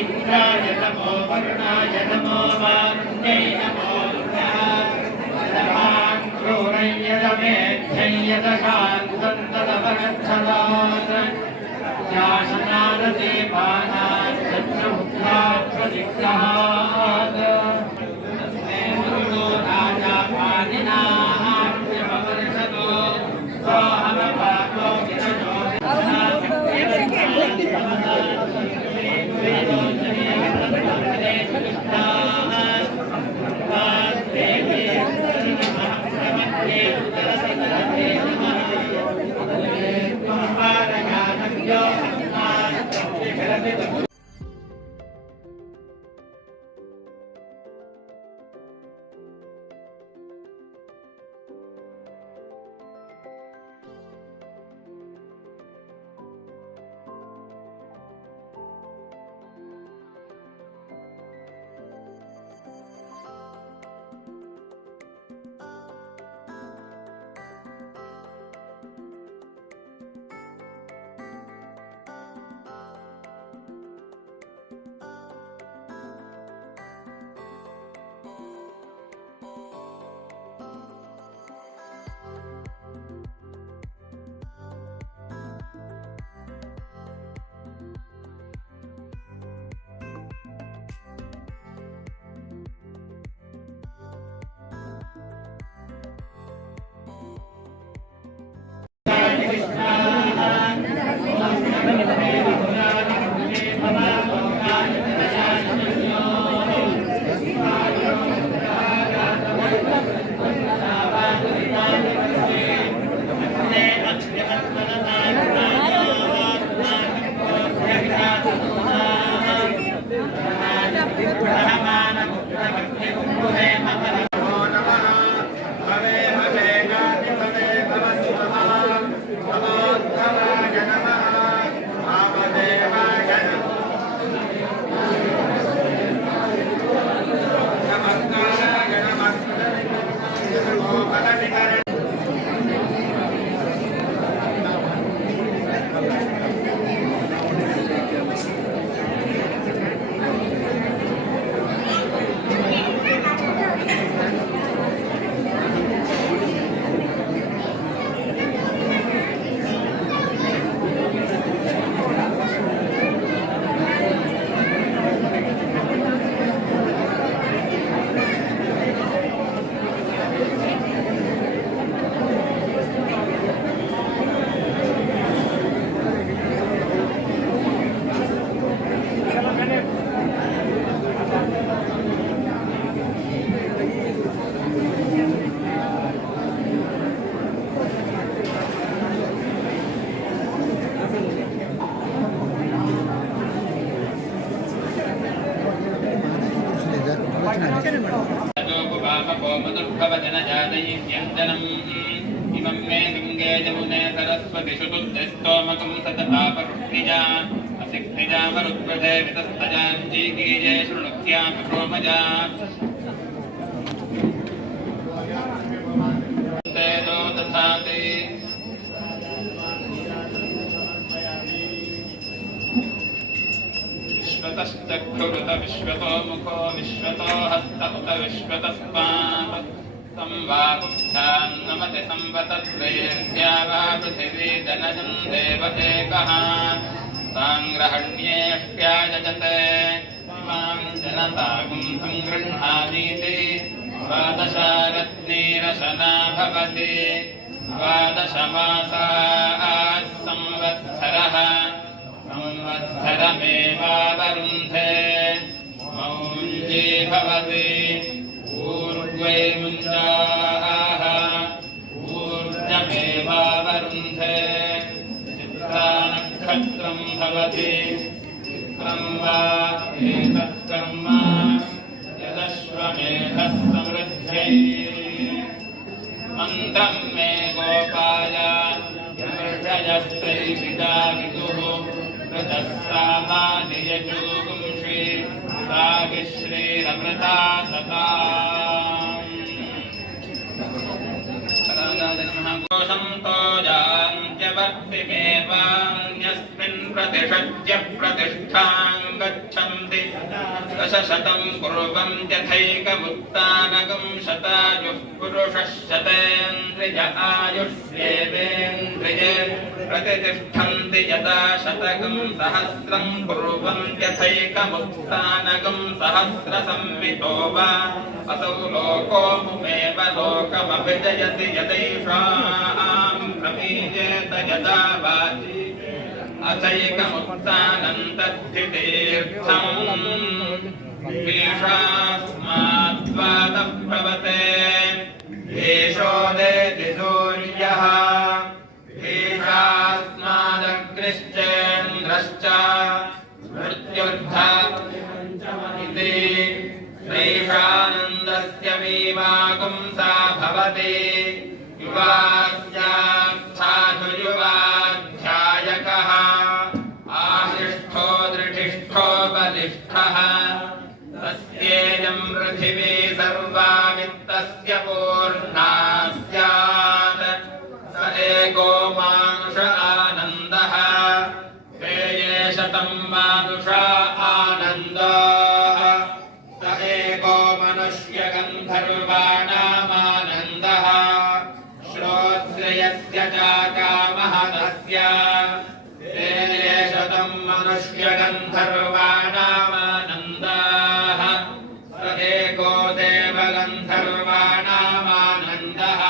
इंद्राय नमो वरुणाय नमो वारुण्यै नमो नमः क्रूरय्यदमेध्यय्यदशान्तं तदवगच्छदात् याशनादते पानात् शत्रुमुखात् प्रतिग्रहात् तस्मै गुरुतो राजा पाणिनाः व्यववर्षतो सोऽहमभागो गिरजो इमं मे गंगे जमुने सरस्वती शुतुस्तोमकं सततापरुक्तिजा असिक्तिजा वरुद्वधे वितस्तजाञ्जीकीजे शृणुक्त्यापि प्रोमजा तेजो दधाति विश्वतश्चक्षुरुत विश्वतो मुखो विश्वतो हस्त उत विश्वतस्मात् संवापुष्ठान्नमति संवतत्रयेर्ध्या वा पृथिवी जनजं देव एकः साङ्ग्रहण्येष्ट्यायजते इमां जनतागुं सङ्गृह्णानीति द्वादशारत्नीरशना भवति द्वादशमासाः संवत्सरः संवत्सरमेवावरुन्धे मौञ्जी भवति ऊर्ध्वे मुञ्जाः ऊर्जमेवावरुन्धे चित्रानक्षत्रं भवति चित्रं वा एतत्कर्म यदश्वमेधः समृद्ध्यै मन्त्रं मे गोपाय यमृषयस्त्रैविदा विदुः ऋतस्सामानि यजूगुंषि साविश्रीरमृता सता घोषं तोजान्त्यवर्तिमेवान्यस्मिन् प्रतिषज्य प्रतिष्ठां गच्छन्ति दशशतं कुर्वन्त्यथैकमुत्तानकं शतायुः पुरुषः शतेन्द्रिय आयुष्येवेन्द्रिये प्रतिष्ठन्ति यदा शतकं सहस्रं कुर्वन्त्यथैकमुत्तानकं सहस्रसंवितो वा असौ लोको मुमेव लोकमभिजयति यदैषां प्रमीयेत यदा वाचि अथैकमुत्तानन्तस्थितीर्थम् ईशास्माद्वातः प्रवते ईशोदेति सूर्यः ईशास्मादग्निश्चेन्द्रश्च मृत्युर्धा इति नैषानन्दस्य वीमागुंसा भवति युवास्यार्थाधुयुवाध्यायकः आशिष्ठो दृढिष्ठो बलिष्ठः तस्येयं पृथिवी सर्वा वित्तस्य पूर्णा स्यात् स एको मानुष आनन्दः ते ये शतं मानुष आनन्दाः स एको मनुष्यगन्धर्वाणामानन्दः श्रोत्रियस्य चाकामः तस्य ते ये शतं मनुष्यगन्धर्वाणामानन्दाः स एको देवगन्धर्वाणामानन्दः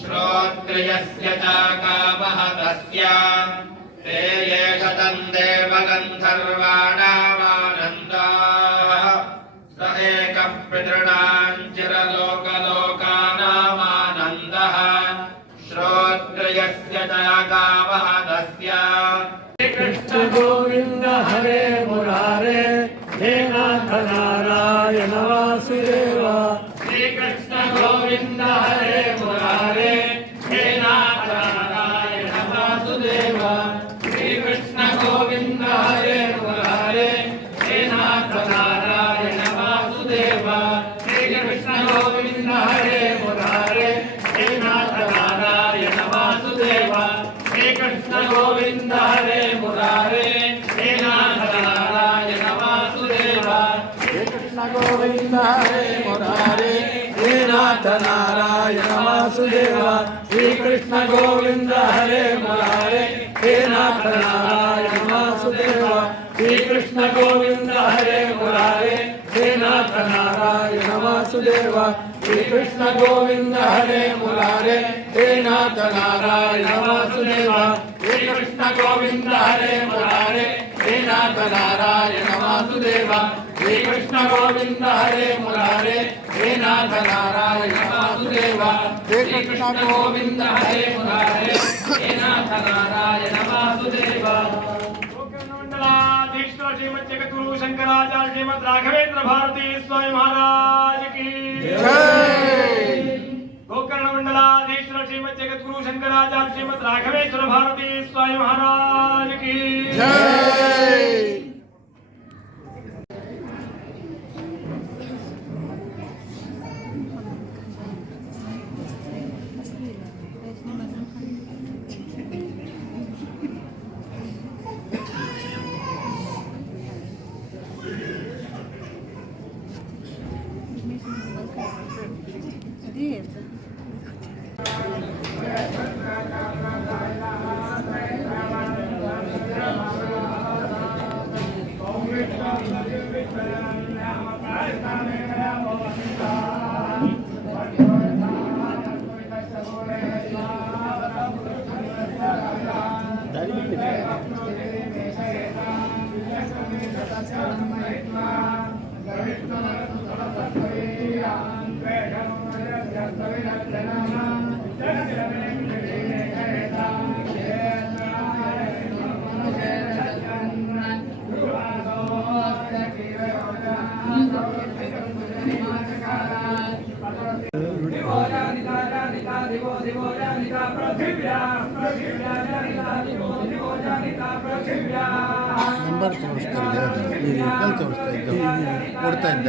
श्रोत्रियस्य चाकामः तस्य ते ये शतं देवगन्धर्वाणामानन्दाः स एकः पितॄणां चिरलोकलोकानामानन्दः श्रोत्रियस्य चाकामः तस्य कृष्ण गोविंद हरे मुरारे हे नाथ नारायण वासुदेव श्री कृष्ण गोविंद हरे मुरारे हे नाथ नारायण वासुदेव श्री कृष्ण गोविंद हरे मुरारे हे नाथ नारायण वासुदेव श्री कृष्ण गोविंद हरे मुरारे हे नाथ नारायण वासुदेव श्री कृष्ण गोविंद हरे मुरारे हे नाथ नारायण वासुदेव श्री कृष्ण गोविंद हरे मुरारे हे नाथ नारायण वासुदेव श्री कृष्ण गोविंद हरे मुरारे हे नाथ नारायण वासुदेव श्री कृष्ण गोविंद हरे मुरारे हे नाथ नारायण वासुदेव श्री कृष्ण गोविंद हरे मुरारे हे नाथ नारायण वासुदेव श्री कृष्ण गोविंद हरे मुरारे हे नाथ नारायण वासुदेव श्री कृष्ण गोविंद हरे मुरारे हे नाथ नारायण वासुदेव श्री कृष्ण गोविंद हरे मुरारे हे नाथ नारायण वासुदेव मंडलाधीश्वर श्रीमद जगद्गुरु शंकराचार्य श्रीमद राघवेंद्र भारती स्वामी महाराज की जय। गोकर्ण मंडलाधीश्वर श्रीमद जगद्गुरु शंकराचार्य श्रीमद राघवेंद्र भारती स्वामी महाराज की जय। ನಂಬರ್ ತೋರಿಸ್ತಾ ಇದೆ ಎಲ್ಲಿ ತೋರಿಸ್ತಾ ಇದ್ದ ಕೊಡ್ತಾ ಇದ್ದ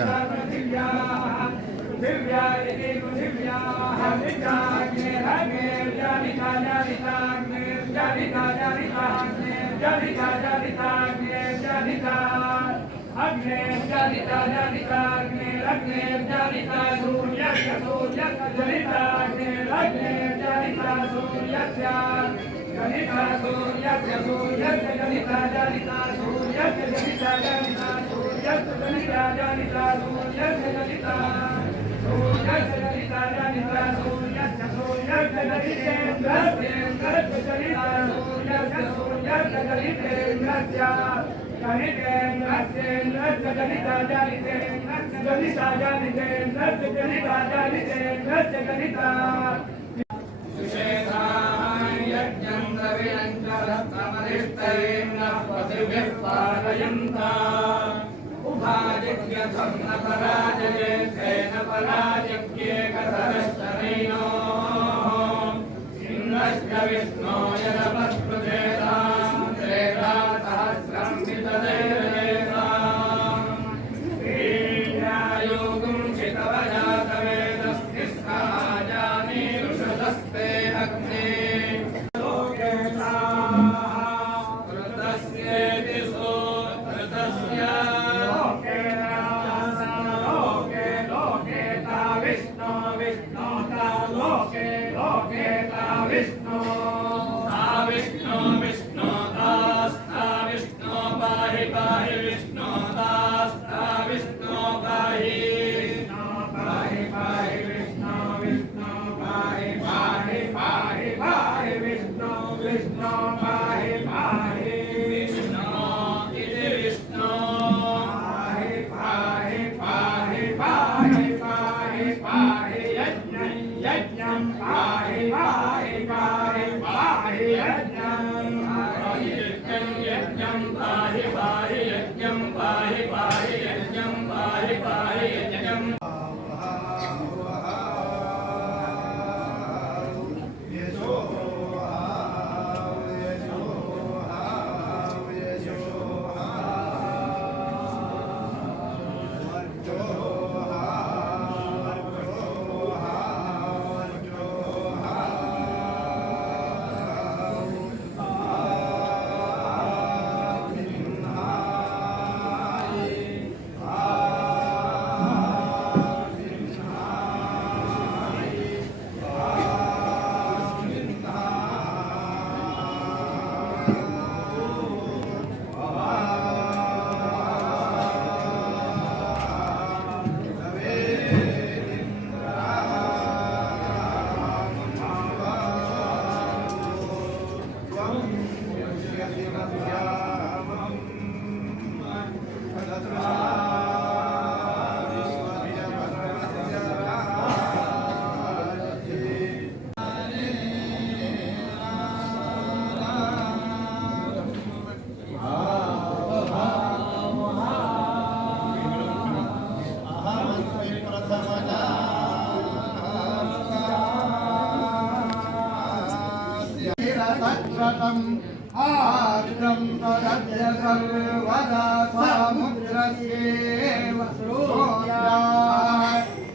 आद्रं तदद्य सर्वदा समुद्रस्येव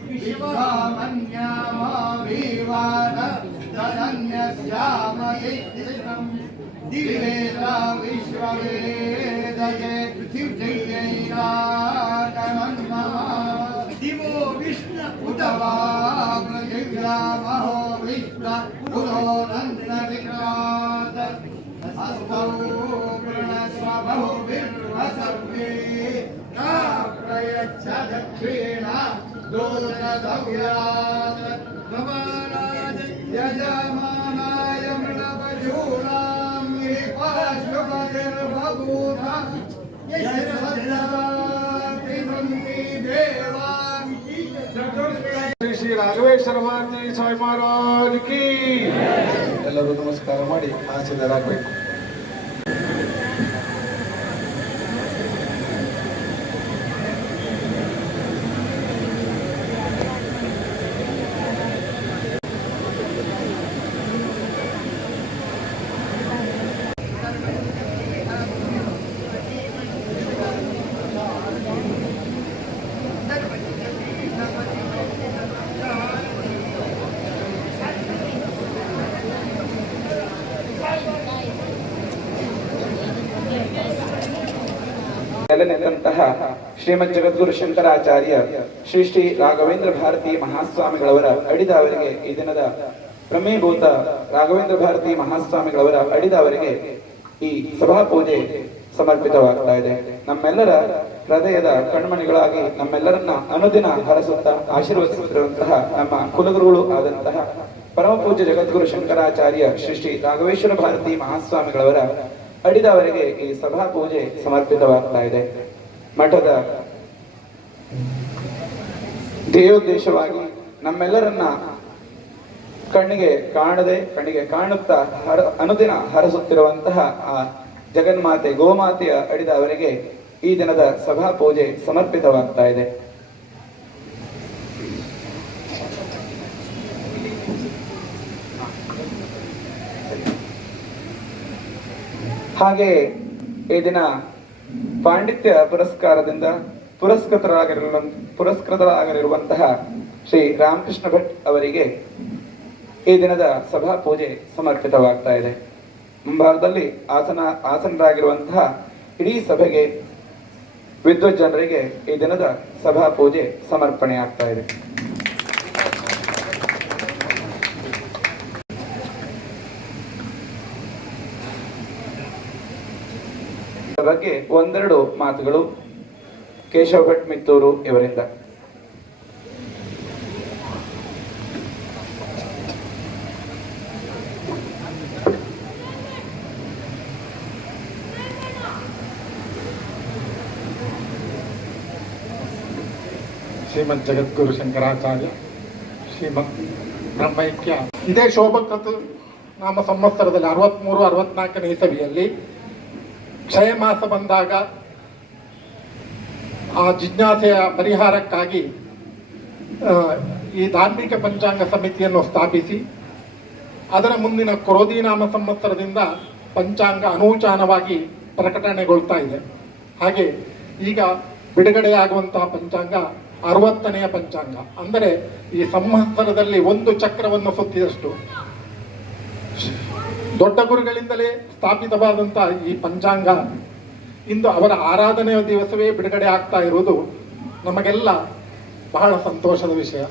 विश्वमन्यामविवाद तदन्यस्यामयिष्टं दिवेदा विश्ववेदये पृथिव्यैराकमन्मः दिवो विष्णु उत वा पृथिव्यामहो विश्व उदोनन्दविक्रात हस्तौ प्रणस्वभो विश्वसर्वे गच्छ दक्षिण दोषदव्यात् नमराज यजमानाय मृणपशूनां पाशुपतिर्बभूथ ಶ್ರೀ ಶ್ರೀ ರಾಘವೇಶ್ವರ ಭಾರತಿ ಸ್ವಾಮಿ ಮಹಾರಾಜ್ ಕಿ. ಎಲ್ಲರೂ ನಮಸ್ಕಾರ ಮಾಡಿ ಆಶೀರ್ವಾದರಾಗಬೇಕು. ನೆಲೆನೆಂತಹ ಶ್ರೀಮದ್ ಜಗದ್ಗುರು ಶಂಕರಾಚಾರ್ಯ ಶ್ರೀ ಶ್ರೀ ರಾಘವೇಂದ್ರ ಭಾರತಿ ಮಹಾಸ್ವಾಮಿಗಳವರ ಅಡಿದಾವರಿಗೆ ಈ ದಿನದ ಪ್ರಮೇಭೂತ ರಾಘವೇಂದ್ರ ಭಾರತಿ ಮಹಾಸ್ವಾಮಿಗಳವರ ಅಡಿದಾವರಿಗೆ ಈ ಸಭಾ ಪೂಜೆ ಸಮರ್ಪಿತವಾಗ್ತಾ ಇದೆ. ನಮ್ಮೆಲ್ಲರ ಹೃದಯದ ಕಣ್ಮಣಿಗಳಾಗಿ ನಮ್ಮೆಲ್ಲರನ್ನ ಅನುದಿನ ಹರಸುತ್ತಾ ಆಶೀರ್ವದಿಸುತ್ತಿರುವಂತಹ ನಮ್ಮ ಕುಲಗುರುಗಳು ಆದಂತಹ ಪರಮ ಪೂಜ್ಯ ಜಗದ್ಗುರು ಶಂಕರಾಚಾರ್ಯ ಶ್ರೀ ಶ್ರೀ ರಾಘವೇಶ್ವರ ಭಾರತಿ ಮಹಾಸ್ವಾಮಿಗಳವರ ಅಡಿದವರಿಗೆ ಈ ಸಭಾ ಪೂಜೆ ಸಮರ್ಪಿತವಾಗ್ತಾ ಇದೆ. ಮಠದ ಧ್ಯೇಯೋದ್ದೇಶವಾಗಿ ನಮ್ಮೆಲ್ಲರನ್ನ ಕಣ್ಣಿಗೆ ಕಾಣದೆ ಕಣ್ಣಿಗೆ ಕಾಣುತ್ತಾ ಅನುದಿನ ಹರಸುತ್ತಿರುವಂತಹ ಆ ಜಗನ್ಮಾತೆ ಗೋಮಾತೆಯ ಅಡಿದವರಿಗೆ ಈ ದಿನದ ಸಭಾ ಪೂಜೆ ಸಮರ್ಪಿತವಾಗ್ತಾ ಇದೆ. ಹಾಗೆ ಈ ದಿನ ಪಾಂಡಿತ್ಯ ಪುರಸ್ಕಾರದಿಂದ ಪುರಸ್ಕೃತರಾಗಿರುವಂತಹ ಶ್ರೀ ರಾಮಕೃಷ್ಣ ಭಟ್ ಅವರಿಗೆ ಈ ದಿನದ ಸಭಾ ಪೂಜೆ ಸಮರ್ಪಿತವಾಗ್ತಾ ಇದೆ. ಮುಂಭಾಗದಲ್ಲಿ ಆಸನರಾಗಿರುವಂತಹ ಇಡೀ ಸಭೆಗೆ ವಿದ್ವಜ್ಜನರಿಗೆ ಈ ದಿನದ ಸಭಾ ಪೂಜೆ ಸಮರ್ಪಣೆ ಆಗ್ತಾ ಇದೆ. ಬಗ್ಗೆ ಒಂದೆರಡು ಮಾತುಗಳು ಕೇಶವ ಭಟ್ ಮಿತ್ತೂರು ಇವರಿಂದ. ಶ್ರೀಮದ್ ಜಗದ್ಗುರು ಶಂಕರಾಚಾರ್ಯ ಶ್ರೀಮದ್ ಬ್ರಹ್ಮೈಕ್ಯ ಇದೇ ಶೋಭಕೃತ ನಾಮ ಸಂವತ್ಸರದಲ್ಲಿ 63-64ನೇ ಇಸವಿಯಲ್ಲಿ ಕ್ಷಯ ಮಾಸ ಬಂದಾಗ ಆ ಜಿಜ್ಞಾಸೆಯ ಪರಿಹಾರಕ್ಕಾಗಿ ಈ ಧಾರ್ಮಿಕ ಪಂಚಾಂಗ ಸಮಿತಿಯನ್ನು ಸ್ಥಾಪಿಸಿ ಅದರ ಮುಂದಿನ ಕ್ರೋಧಿ ನಾಮ ಸಂವತ್ಸರದಿಂದ ಪಂಚಾಂಗ ಅನೂಚಾನವಾಗಿ ಪ್ರಕಟಣೆಗೊಳ್ತಾ ಇದೆ. ಹಾಗೆ ಈಗ ಬಿಡುಗಡೆಯಾಗುವಂತಹ ಪಂಚಾಂಗ 60ನೆಯ ಪಂಚಾಂಗ, ಅಂದರೆ ಈ ಸಂವತ್ಸರದಲ್ಲಿ ಒಂದು ಚಕ್ರವನ್ನು ಸುತ್ತಿದಷ್ಟು. ದೊಡ್ಡ ಗುರುಗಳಿಂದಲೇ ಸ್ಥಾಪಿತವಾದಂತಹ ಈ ಪಂಚಾಂಗ ಇಂದು ಅವರ ಆರಾಧನೆಯ ದಿವಸವೇ ಬಿಡುಗಡೆ ಆಗ್ತಾ ಇರುವುದು ನಮಗೆಲ್ಲ ಬಹಳ ಸಂತೋಷದ ವಿಷಯ.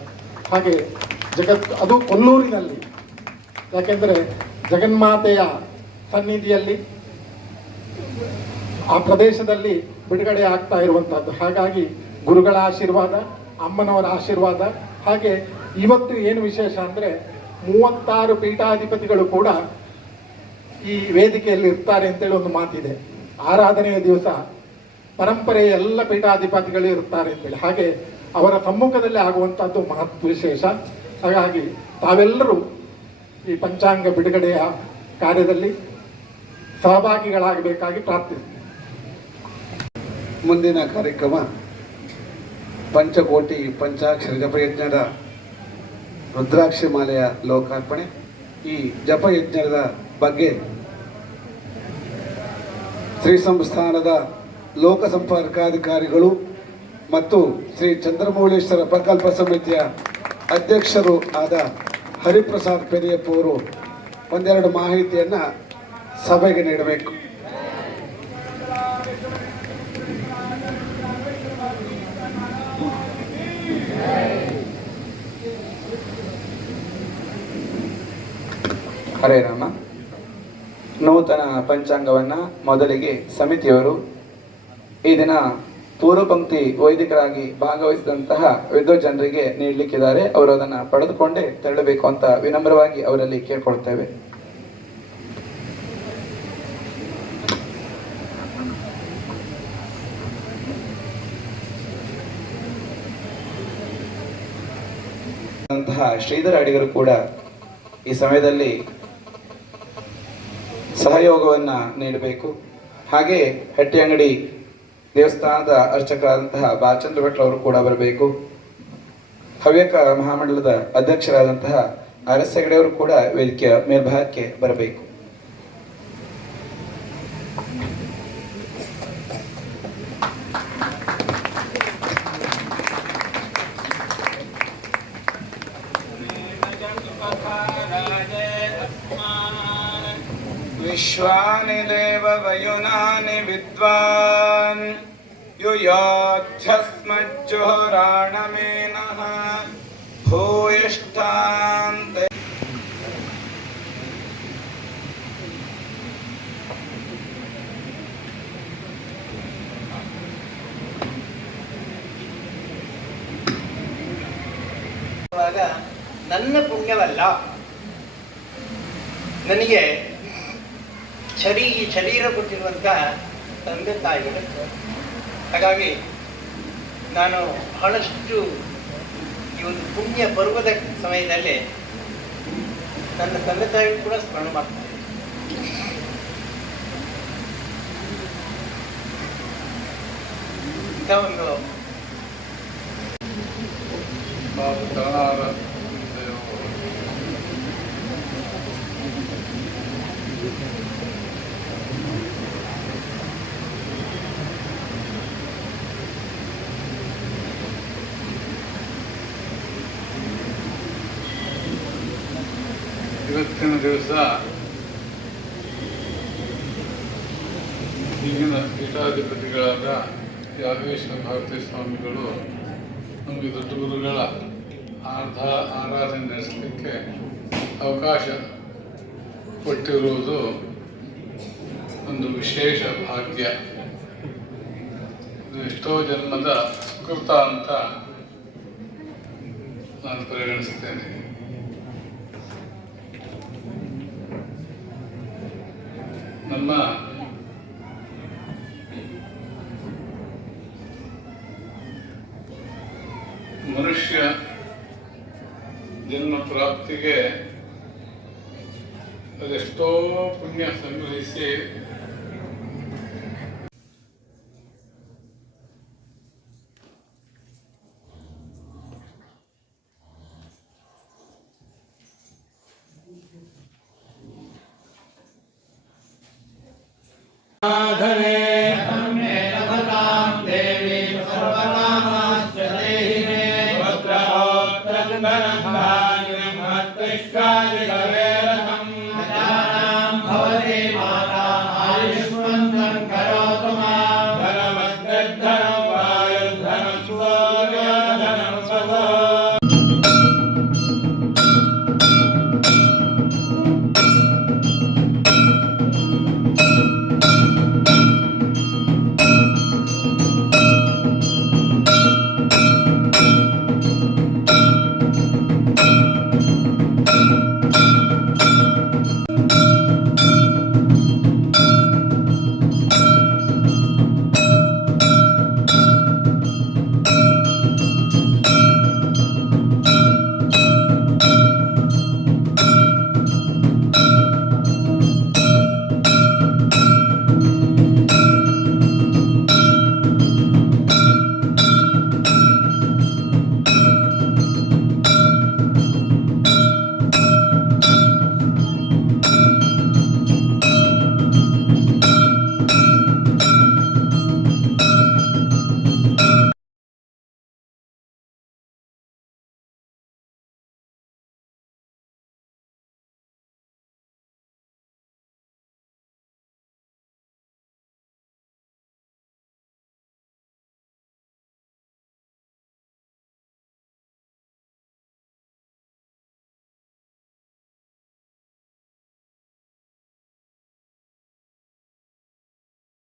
ಹಾಗೆ ಅದು ಕೊಲ್ಲೂರಿನಲ್ಲಿ, ಯಾಕೆಂದರೆ ಜಗನ್ಮಾತೆಯ ಸನ್ನಿಧಿಯಲ್ಲಿ ಆ ಪ್ರದೇಶದಲ್ಲಿ ಬಿಡುಗಡೆ ಆಗ್ತಾ ಇರುವಂಥದ್ದು. ಹಾಗಾಗಿ ಗುರುಗಳ ಆಶೀರ್ವಾದ, ಅಮ್ಮನವರ ಆಶೀರ್ವಾದ, ಹಾಗೆ ಇವತ್ತು ಏನು ವಿಶೇಷ ಅಂದರೆ 36 ಪೀಠಾಧಿಪತಿಗಳು ಕೂಡ ಈ ವೇದಿಕೆಯಲ್ಲಿ ಇರ್ತಾರೆ ಅಂತೇಳಿ ಒಂದು ಮಾತಿದೆ. ಆರಾಧನೆಯ ದಿವಸ ಪರಂಪರೆಯ ಎಲ್ಲ ಪೀಠಾಧಿಪತಿಗಳು ಇರ್ತಾರೆ ಅಂತೇಳಿ. ಹಾಗೆ ಅವರ ಸಮ್ಮುಖದಲ್ಲಿ ಆಗುವಂಥದ್ದು ಮಹತ್ ವಿಶೇಷ. ಹಾಗಾಗಿ ತಾವೆಲ್ಲರೂ ಈ ಪಂಚಾಂಗ ಬಿಡುಗಡೆಯ ಕಾರ್ಯದಲ್ಲಿ ಸಹಭಾಗಿಗಳಾಗಬೇಕಾಗಿ ಪ್ರಾರ್ಥಿಸ್ತೀನಿ. ಮುಂದಿನ ಕಾರ್ಯಕ್ರಮ ಪಂಚಕೋಟಿ ಪಂಚಾಕ್ಷರ ಜಪಯಜ್ಞದ ರುದ್ರಾಕ್ಷಿ ಮಾಲೆಯ ಲೋಕಾರ್ಪಣೆ. ಈ ಜಪಯಜ್ಞದ ಬಗ್ಗೆ ಶ್ರೀ ಸಂಸ್ಥಾನದ ಲೋಕ ಸಂಪರ್ಕಾಧಿಕಾರಿಗಳು ಮತ್ತು ಶ್ರೀ ಚಂದ್ರಮೌಳೇಶ್ವರ ಪ್ರಕಲ್ಪ ಸಮಿತಿಯ ಅಧ್ಯಕ್ಷರು ಆದ ಹರಿಪ್ರಸಾದ್ ಪೆರಿಯಪ್ಪ ಅವರು ಒಂದೆರಡು ಮಾಹಿತಿಯನ್ನು ಸಭೆಗೆ ನೀಡಬೇಕು. ಹರೇ ರಾಮ. ನೂತನ ಪಂಚಾಂಗವನ್ನು ಮೊದಲಿಗೆ ಸಮಿತಿಯವರು ಈ ದಿನ ಪೂರ್ವ ಪಂಕ್ತಿ ವೈದಿಕರಾಗಿ ಭಾಗವಹಿಸಿದಂತಹ ವಿದ್ವಜ್ಜನರಿಗೆ ನೀಡಲಿಕ್ಕಿದ್ದಾರೆ. ಅವರು ಅದನ್ನು ಪಡೆದುಕೊಂಡೇ ತೆರಳಬೇಕು ಅಂತ ವಿನಮ್ರವಾಗಿ ಅವರಲ್ಲಿ ಕೇಳ್ಕೊಳ್ತೇವೆ. ಶ್ರೀಧರ ಅಡಿಗರು ಕೂಡ ಈ ಸಮಯದಲ್ಲಿ ಸಹಯೋಗವನ್ನು ನೀಡಬೇಕು. ಹಾಗೆ ಹಟ್ಟಿಯಂಗಡಿ ದೇವಸ್ಥಾನದ ಅರ್ಚಕರಾದಂತಹ ಬಾಲಚಂದ್ರ ಭಟ್ರು ಅವರು ಕೂಡ ಬರಬೇಕು. ಹವ್ಯಕ ಮಹಾಮಂಡಲದ ಅಧ್ಯಕ್ಷರಾದಂತಹ RS ಹೆಗಡೆ ಅವರು ಕೂಡ ವೇದಿಕೆಯ ಮೇಲ್ಭಾಗಕ್ಕೆ ಬರಬೇಕು. विश्वानि देव वयुनानि विद्वान् युयोध्यस्मज्जुहुराणमेनः भूयिष्ठान्ते ನನ್ನ ಪುಣ್ಯವಲ್ಲ, ನನಗೆ ಶರೀರ ಕೊಟ್ಟಿರುವಂಥ ತಂದೆ ತಾಯಿಗಳು. ಹಾಗಾಗಿ ನಾನು ಬಹಳಷ್ಟು ಈ ಒಂದು ಪುಣ್ಯ ಪರ್ವದ ಸಮಯದಲ್ಲಿ ನನ್ನ ತಂದೆ ತಾಯಿಗಳು ಕೂಡ ಸ್ಮರಣೆ ಮಾಡ್ತಾರೆ. ಇಂಥ ಒಂದು ಇವತ್ತಿನ ದಿವಸ ಈಗಿನ ಪೀಠಾಧಿಪತಿಗಳಾದ ಯಾದವೇಶ್ವರ ಭಾರತೀ ಸ್ವಾಮಿಗಳು ನಮಗೆ ದೊಡ್ಡ ಗುರುಗಳ ಆರಾಧನೆ ನಡೆಸಲಿಕ್ಕೆ ಅವಕಾಶ ಕೊಟ್ಟಿರುವುದು ಒಂದು ವಿಶೇಷ ಭಾಗ್ಯ. ಇದು ಎಷ್ಟೋ ಜನ್ಮದ ಸುಕೃತ ಅಂತ ನಾನು ಪರಿಗಣಿಸ್ತೇನೆ. ನಮ್ಮ ಮನುಷ್ಯ ಜನ್ಮ ಪ್ರಾಪ್ತಿಗೆ ಅದೆಷ್ಟೋ ಪುಣ್ಯ ಸಂಗ್ರಹಿಸಿ